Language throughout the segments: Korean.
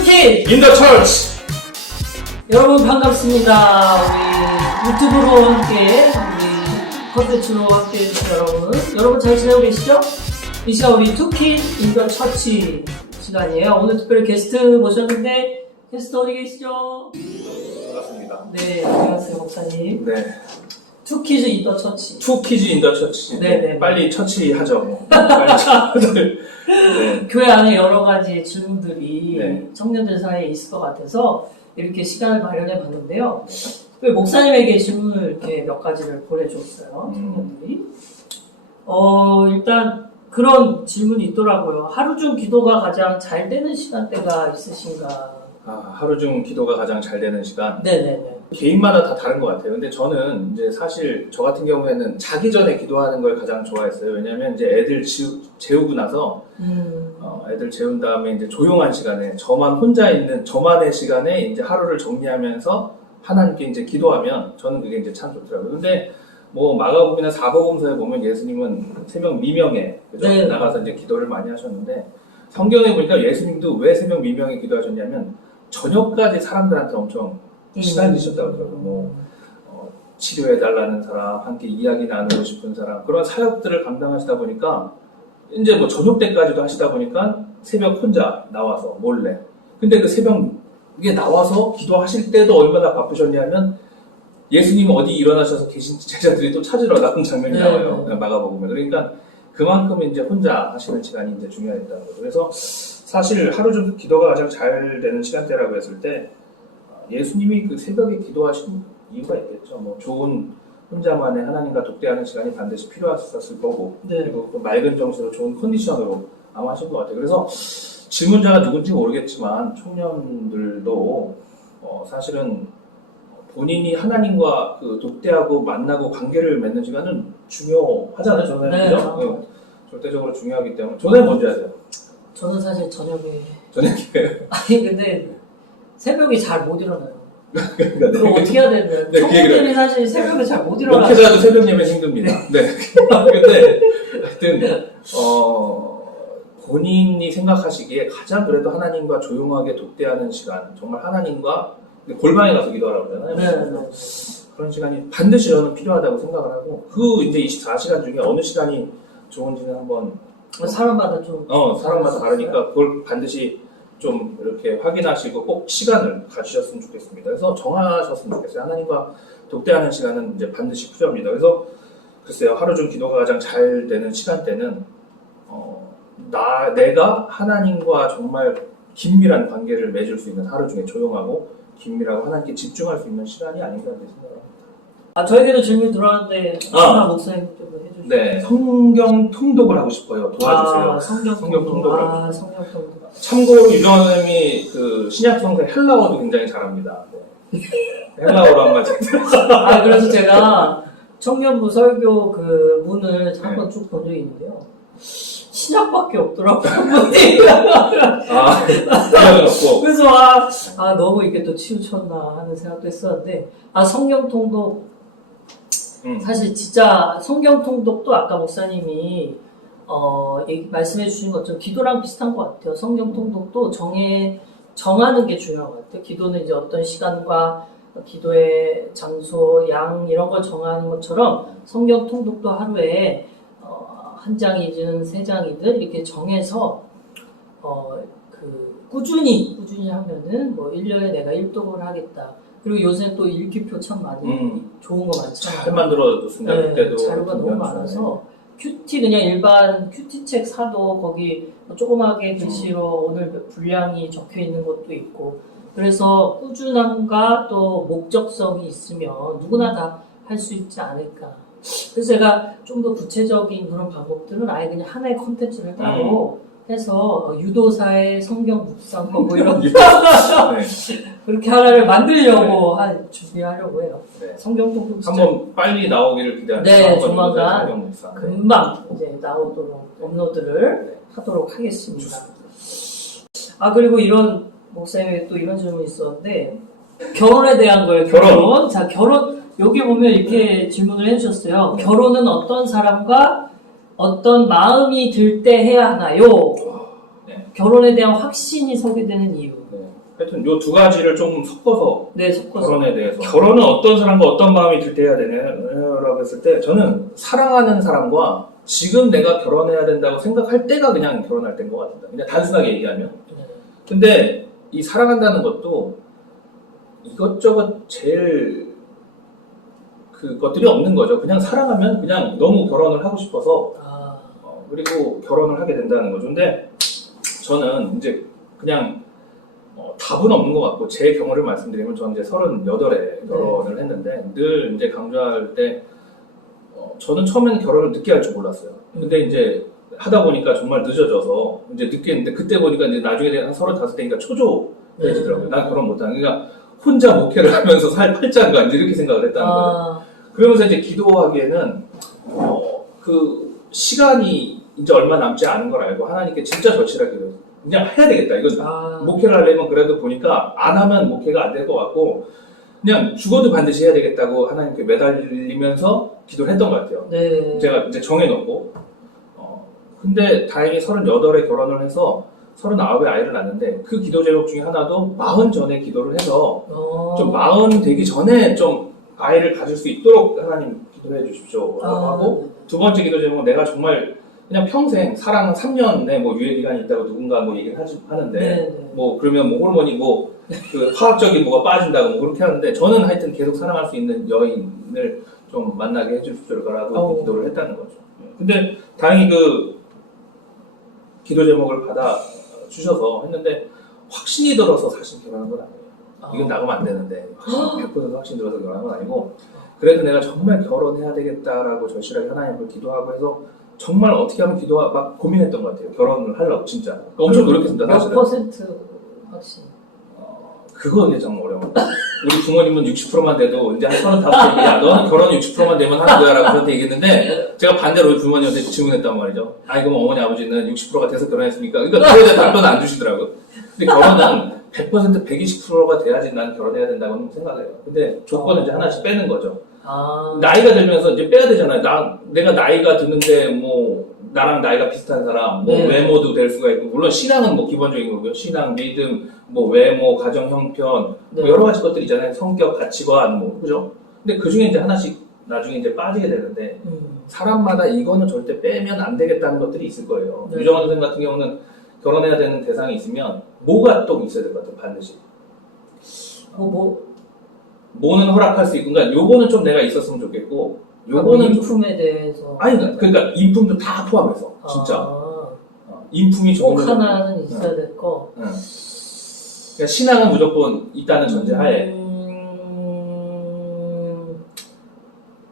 투키 인더 처치. 여러분 반갑습니다. 우리 유튜브로 함께 우리 컨텐츠로 함께 해주신 여러분 잘 지내고 계시죠? 이 시간 우리 투키 인더 처치 시간이에요. 오늘 특별히 게스트 모셨는데 게스트 어디 계시죠? 반갑습니다. 네, 안녕하세요 목사님. 네. 투키즈 인더 처치. 투키즈 인더 처치. 네. 빨리 처치하죠. 빨리 처치. 네. 교회 안에 여러 가지 질문들이 네. 청년들 사이에 있을 것 같아서 이렇게 시간을 마련해 봤는데요. 목사님에게 질문을 이렇게 몇 가지를 보내줬어요. 청년들이. 일단 그런 질문이 있더라고요. 하루 중 기도가 가장 잘 되는 시간대가 있으신가? 하루 중 기도가 가장 잘 되는 시간. 네네네. 개인마다 다 다른 것 같아요. 근데 저는 이제 사실 저 같은 경우에는 자기 전에 기도하는 걸 가장 좋아했어요. 왜냐면 이제 애들 재우고 나서 애들 재운 다음에 이제 조용한 시간에 저만 혼자 있는 저만의 시간에 이제 하루를 정리하면서 하나님께 이제 기도하면 저는 그게 이제 참 좋더라고요. 근데 뭐 마가복음이나 사복음서에 보면 예수님은 새벽 미명에 그죠? 네. 나가서 이제 기도를 많이 하셨는데 성경에 보니까 예수님도 왜 새벽 미명에 기도하셨냐면 저녁까지 사람들한테 엄청 시달리셨다고 하더라고요. 치료해달라는 사람, 함께 이야기 나누고 싶은 사람, 그런 사역들을 감당하시다 보니까 이제 뭐 저녁 때까지도 하시다 보니까 새벽 혼자 나와서 몰래. 근데 그 새벽에 나와서 기도하실 때도 얼마나 바쁘셨냐면 예수님 어디 일어나셔서 계신 제자들이 또 찾으러 나온 장면이 나와요. 마가복음에. 그러니까 그만큼 이제 혼자 하시는 시간이 이제 중요했다는 거죠. 그래서 사실 하루 중 기도가 가장 잘 되는 시간대라고 했을 때 예수님이 그 새벽에 기도하신 이유가 있겠죠. 뭐 좋은 혼자만의 하나님과 독대하는 시간이 반드시 필요했었을 거고, 네. 그리고 또 맑은 정서로 좋은 컨디션으로 아마 하신 것 같아요. 그래서 질문자가 누군지 모르겠지만 청년들도 사실은 본인이 하나님과 그 독대하고 만나고 관계를 맺는 시간은 중요하잖아요. 저는 네. 그죠? 절대적으로 중요하기 때문에. 저는 뭔지 아세요? 저는 사실 저녁에 저녁에 근데 새벽에 잘 못 일어나요. 그러니까 그럼 어떻게 해야 되나요? 네, 청년들이 사실 새벽에 잘 못 일어나요. 목회자도 새벽 예배 힘듭니다. 네. 근데 하여튼 본인이 생각하시기에 가장 그래도 하나님과 조용하게 독대하는 시간, 정말 하나님과 골방에 가서 기도하라고 그러잖아요. 네. 그런 시간이 반드시 저는 필요하다고 생각을 하고 그 이제 24시간 중에 어느 시간이 좋은지는 한번 사람마다 좀 사람마다 다르니까 그걸 반드시 좀 이렇게 확인하시고 꼭 시간을 가지셨으면 좋겠습니다. 그래서 정하셨으면 좋겠어요. 하나님과 독대하는 시간은 이제 반드시 필요합니다. 그래서 글쎄요, 하루 중 기도가 가장 잘 되는 시간대는 내가 하나님과 정말 긴밀한 관계를 맺을 수 있는 하루 중에 조용하고 긴밀하고 하나님께 집중할 수 있는 시간이 아닌가 이렇게 생각합니다. 저에게도 질문이 들어왔는데 하나 목사님 좀 해주시죠. 네, 성경 통독을 하고 싶어요. 도와주세요. 성경 통독을 하고 싶어요. 성경 통독. 참고로 유정님이 그 신약 성서 헬라어도 굉장히 잘합니다. 네. 헬라어로 한 마디. 그래서 제가 청년부 설교 그 문을 한번 쭉 본 적이 있는데요. 신약밖에 없더라고요. 신약은 없고. 그래서 너무 이게 또 치우쳤나 하는 생각도 했었는데 성경 통독 사실 진짜 성경 통독도 아까 목사님이 말씀해 주신 것처럼 기도랑 비슷한 것 같아요. 성경 통독도 정하는 게 중요한 것 같아요. 기도는 이제 어떤 시간과 기도의 장소, 양 이런 걸 정하는 것처럼 성경 통독도 하루에 한 장이든 세 장이든 이렇게 정해서 꾸준히 하면은 뭐 1년에 내가 1독을 하겠다. 그리고 요새 또 일기표 참 많이 좋은 거 많잖아요. 잘 만들어뒀습니다. 네, 그때도 자료가 너무 많아서 큐티 그냥 일반 큐티책 사도 거기 조그맣게 글씨로 오늘 분량이 적혀 있는 것도 있고 그래서 꾸준함과 또 목적성이 있으면 누구나 다 할 수 있지 않을까. 그래서 제가 좀 더 구체적인 그런 방법들은 아예 그냥 하나의 콘텐츠를 따로 해서 유도사의 성경 묵상법 뭐 이런 네. 그렇게 하나를 만들려고 준비하려고 해요. 네. 성경 통독 한번 빨리 나오기를 기대합니다. 네, 조만간 네. 금방 이제 나오도록 업로드를 하도록 하겠습니다. 그리고 이런 목사님에게 또 이런 질문이 있었는데 결혼에 대한 거예요. 결혼. 자, 결혼 여기 보면 이렇게 질문을 해주셨어요. 결혼은 어떤 사람과 어떤 마음이 들 때 해야 하나요? 네. 결혼에 대한 확신이 서게 되는 이유. 네. 하여튼 요 두 가지를 좀 섞어서 네, 섞어서. 결혼에 대해서 결혼은 어떤 사람과 어떤 마음이 들 때 해야 되냐라고 했을 때 저는 사랑하는 사람과 지금 내가 결혼해야 된다고 생각할 때가 그냥 결혼할 때인 것 같습니다. 그냥 단순하게 얘기하면. 네. 근데 이 사랑한다는 것도 이것저것 제일 그것들이 없는 거죠. 그냥 사랑하면 그냥 너무 결혼을 하고 싶어서 그리고 결혼을 하게 된다는 거죠. 근데 저는 이제 그냥 답은 없는 것 같고 제 경우를 말씀드리면 저는 이제 38에 결혼을 했는데 늘 이제 강조할 때 저는 처음에는 결혼을 늦게 할 줄 몰랐어요. 근데 이제 하다 보니까 정말 늦어져서 이제 늦게 했는데 그때 보니까 이제 나중에 한 35대니까 초조해지더라고요. 난 결혼 못하는. 그러니까 혼자 목회를 하면서 살 팔자인가 이제 이렇게 생각을 했다는 거예요. 그러면서 이제 기도하기에는 그 시간이 이제 얼마 남지 않은 걸 알고 하나님께 진짜 절실하게 그냥 해야 되겠다. 이건 목회를 하려면 그래도 보니까 안 하면 목회가 안 될 것 같고 그냥 죽어도 반드시 해야 되겠다고 하나님께 매달리면서 기도를 했던 것 같아요. 네. 제가 이제 정해놓고 근데 다행히 38에 결혼을 해서 39에 아이를 낳았는데 그 기도 제목 중에 하나도 40 전에 기도를 해서 좀 40 되기 전에 좀 아이를 가질 수 있도록 하나님 기도해 주십시오 라고 하고 두 번째 기도 제목은 내가 정말 그냥 평생 사랑은 3년의 뭐 유예 기간이 있다고 누군가 뭐 얘기를 하는데 뭐 그러면 뭐 호르몬이 뭐 그 화학적인 뭐가 빠진다고 뭐 그렇게 하는데 저는 하여튼 계속 사랑할 수 있는 여인을 좀 만나게 해주십시오라고 기도를 했다는 거죠. 근데 다행히 그 기도 제목을 받아 주셔서 했는데 확신이 들어서 사실 결혼한 건 아니에요. 이건 나가면 안 되는데 100% 확신 들어서 결혼한 건 아니고 그래도 내가 정말 결혼해야 되겠다라고 절실하게 하나님을 기도하고 해서 정말 어떻게 하면 막 고민했던 것 같아요. 결혼을 하려고 진짜 엄청 노력했습니다. 사실은. 몇 퍼센트 확신? 그거 이게 정말 어려워. 우리 부모님은 60%만 돼도 이제 한 35세 야 너는 결혼 60%만 되면 하는 거야 라고 저한테 얘기했는데 제가 반대로 우리 부모님한테 질문했단 말이죠. 아니 그럼 어머니 아버지는 60%가 돼서 결혼했습니까? 그러니까 그거에 대한 답변을 안 주시더라고요. 근데 결혼은 100% 120%가 돼야지 난 결혼해야 된다고 생각해요. 근데 조건을 이제 하나씩 빼는 거죠. 나이가 들면서 이제 빼야 되잖아요. 내가 나이가 드는데 뭐 나랑 나이가 비슷한 사람, 뭐 외모도 될 수가 있고 물론 신앙은 뭐 기본적인 거고요. 신앙, 믿음, 뭐 외모, 가정 형편, 뭐 여러 가지 것들 있잖아요. 성격, 가치관, 뭐 그죠? 근데 그 중에 이제 하나씩 나중에 이제 빠지게 되는데 사람마다 이거는 절대 빼면 안 되겠다는 것들이 있을 거예요. 유정환 선생님 같은 경우는 결혼해야 되는 대상이 있으면 뭐가 또 있어야 될 것 같아요. 반드시. 뭐는 허락할 수 있고, 그러니까 요거는 좀 내가 있었으면 좋겠고, 요거는 인품에 대해서. 아니, 그러니까 인품도 다 포함해서, 진짜. 인품이 꼭 좋은 하나는 있어야 될 거. 그러니까 신앙은 무조건 있다는 전제하에.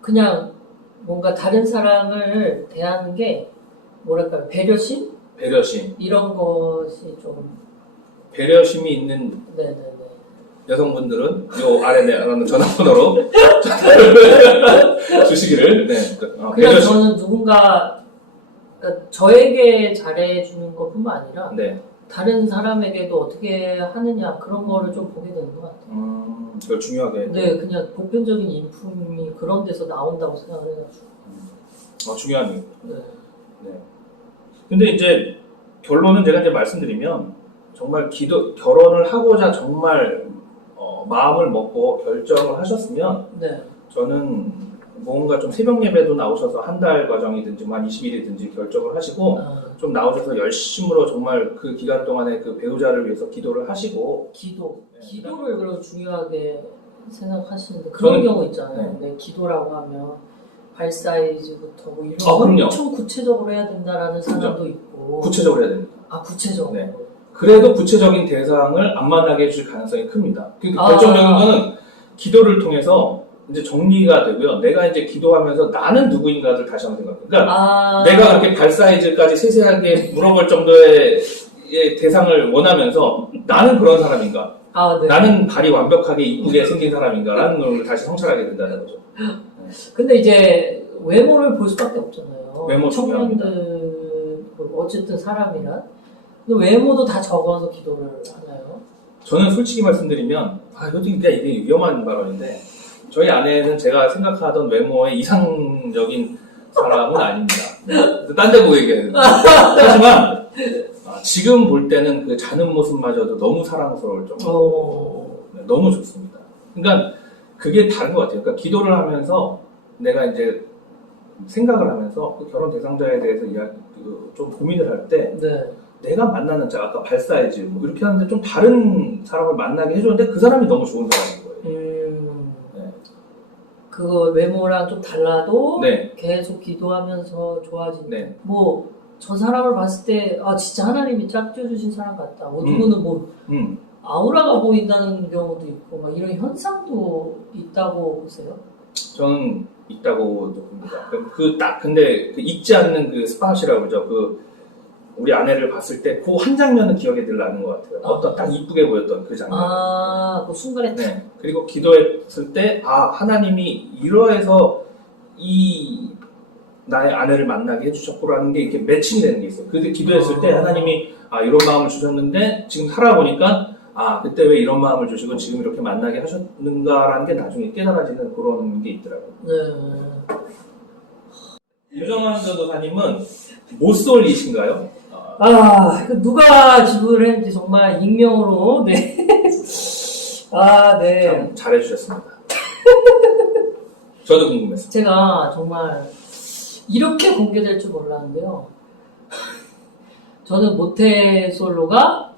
그냥 뭔가 다른 사람을 대하는 게 뭐랄까요, 배려심? 이런 것이 좀. 배려심이 있는. 네네네. 여성분들은 요 아래 내는 전화번호로 주시기를. 그냥 저는 누군가 그러니까 저에게 잘해주는 것뿐만 아니라 다른 사람에게도 어떻게 하느냐 그런 거를 좀 보게 되는 것 같아요. 그걸 중요하게. 네, 그냥 보편적인 인품이 그런 데서 나온다고 생각을 해가지고. 중요한 이유. 네. 근데 이제 결론은 제가 이제 말씀드리면 정말 결혼을 하고자 정말 마음을 먹고 결정을 하셨으면 저는 뭔가 좀 새벽 예배도 나오셔서 한 달 과정이든지 한 20일이든지 결정을 하시고 좀 나오셔서 열심으로 정말 그 기간 동안에 그 배우자를 위해서 기도를 하시고 기도를 그럼 중요하게 생각하시는데 그런 경우 있잖아요. 기도라고 하면 발 사이즈부터 뭐 이런 엄청 구체적으로 해야 된다라는 사람도 있고 구체적으로 해야 됩니다. 구체적으로. 그래도 구체적인 대상을 안 만나게 해줄 가능성이 큽니다. 그러니까 결정적인 거는 기도를 통해서 이제 정리가 되고요. 내가 이제 기도하면서 나는 누구인가를 다시 한번 생각해요. 그러니까 내가 그렇게 발 사이즈까지 세세하게 물어볼 정도의 대상을 원하면서 나는 그런 사람인가? 나는 발이 완벽하게 이쁘게 생긴 사람인가라는 걸 다시 성찰하게 된다는 거죠. 근데 이제 외모를 볼 수밖에 없잖아요. 외모 중요합니다. 청년들 어쨌든 사람이란 외모도 다 적어서 기도를 하나요? 저는 솔직히 말씀드리면 이게 위험한 발언인데 저희 아내는 제가 생각하던 외모의 이상적인 사람은 아닙니다. 딴 데 보고 얘기해야 됩니다. 하지만 지금 볼 때는 그 자는 모습마저도 너무 사랑스러울 정도로 너무 좋습니다. 그러니까 그게 다른 것 같아요. 그러니까 기도를 하면서 내가 이제 생각을 하면서 그 결혼 대상자에 대해서 좀 고민을 할 때 네. 내가 만나는 자 아까 발 사이즈 뭐 이렇게 하는데 좀 다른 사람을 만나게 해주는데 그 사람이 너무 좋은 사람인 거예요. 네. 그거 외모랑 좀 달라도 네. 계속 기도하면서 좋아지는. 네. 뭐 저 사람을 봤을 때 진짜 하나님이 짝 쥐어주신 사람 같다. 뭐 누구는 뭐 아우라가 보인다는 경우도 있고 막 이런 현상도 있다고 보세요? 저는 있다고 봅니다. 근데 그 잊지 않는 그 스팟이라고 그러죠. 우리 아내를 봤을 때 그 한 장면은 기억에 늘 나는 것 같아요. 어떤 딱 이쁘게 보였던 그 장면. 그 순간에 네. 그리고 기도했을 때 하나님이 이러해서 나의 아내를 만나게 해주셨고라는 게 이렇게 매칭이 되는 게 있어요. 그때 기도했을 때 하나님이 이런 마음을 주셨는데 지금 살아보니까 그때 왜 이런 마음을 주시고 지금 이렇게 만나게 하셨는가라는 게 나중에 깨달아지는 그런 게 있더라고요. 네. 유정환 전도사님은 모쏠이신가요? 누가 질문을 했는지 정말 익명으로, 네. 네. 참 잘해주셨습니다. 저도 궁금했어요. 제가 정말 이렇게 공개될 줄 몰랐는데요. 저는 모태솔로가